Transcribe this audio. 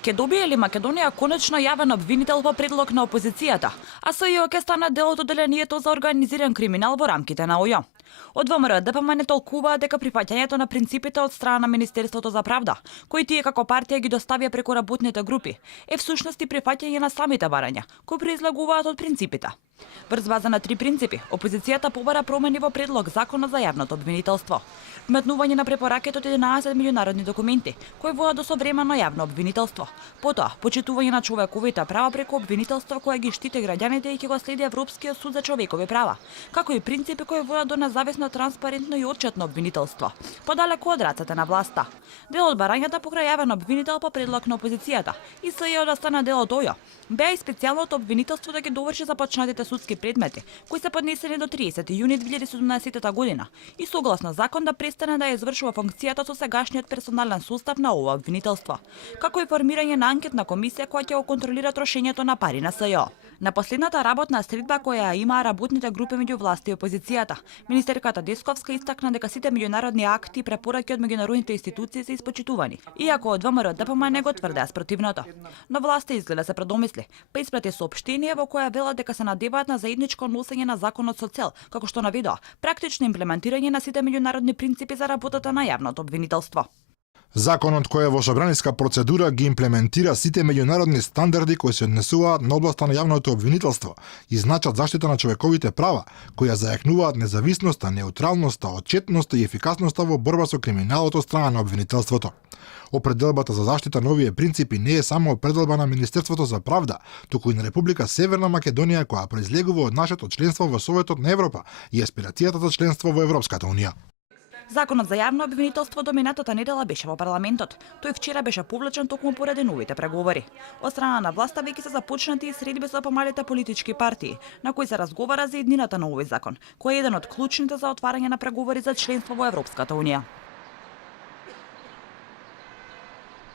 Ке добие ли Македонија конечно јавен обвинител по предлог на опозицијата, а СЈО ке стане дел од одделението за организиран криминал во рамките на ОЈО? Од ВМРО ДПМН толкуваат дека прифаќањето на принципите од страна на Министерството за правда, кои тие како партија ги доставија преку работните групи, е всушност и прифаќање на самите барања, кои произлегуваат од принципите. Врз база на 3 принципи, опозицијата побара промени во предлог Законот за јавното обвинителство. Вметнување на препораките од 11 меѓународни документи, кои водат до современо јавно обвинителство. Потоа, почитување на човековите права преку обвинителство кое ги штити граѓаните и ќе го следи Европскиот суд за човекови права, како и принципи кои водат до независно, транспарентно и отчетно обвинителство, подалеку од рацете на власта. Дел од барањата покрај јавен обвинител по предлог на опозицијата и СЈО да стане дел од ОЈО, беа и специјалното обвинителство да ги доврши започнатите судски предмети, кои се поднесени до 30 јуни 2017 година и согласно закон да престане да ја извршува функцијата со сегашниот персонален состав на ова обвинителство, како и формирање на анкетна комисија која ќе го контролира трошењето на пари на СЈО. На последната работна средба која имаа работните групи меѓу власта и опозицијата, министерката Десковска истакна дека сите меѓународни акти и препораки од меѓународните институции се испочитувани, иако од ВМРО ДПМН го тврдеа спротивното. Но власта изгледа се предомисли, па испрати соопштение во кое велат дека се надеваат на заедничко носење на законот со цел, како што наведоа, практично имплементирање на сите меѓународни принципи за работата на јавното обвинителство. Законот кој е во собраниска процедура ги имплементира сите меѓународни стандарди кои се однесуваат на областа на јавното обвинителство и значат заштита на човековите права, кои зајакнуваат независноста, неутралноста, отчетноста и ефикасноста во борба со криминалот од страна на обвинителството. Определбата за заштита на овие принципи не е само определба на Министерството за правда, туку и на Република Северна Македонија која произлегува од нашето членство во Советот на Европа и аспирацијата за членство во Европската унија. Законот за јавно обвинителство до минатата недела беше во парламентот. Тој вчера беше повлечен токму поради новите преговори. Од страна на власта веќе се започнати и средби со помалите политички партии, на кои се разговара за еднината на овој закон, кој е еден од клучните за отварање на преговори за членство во Европската унија.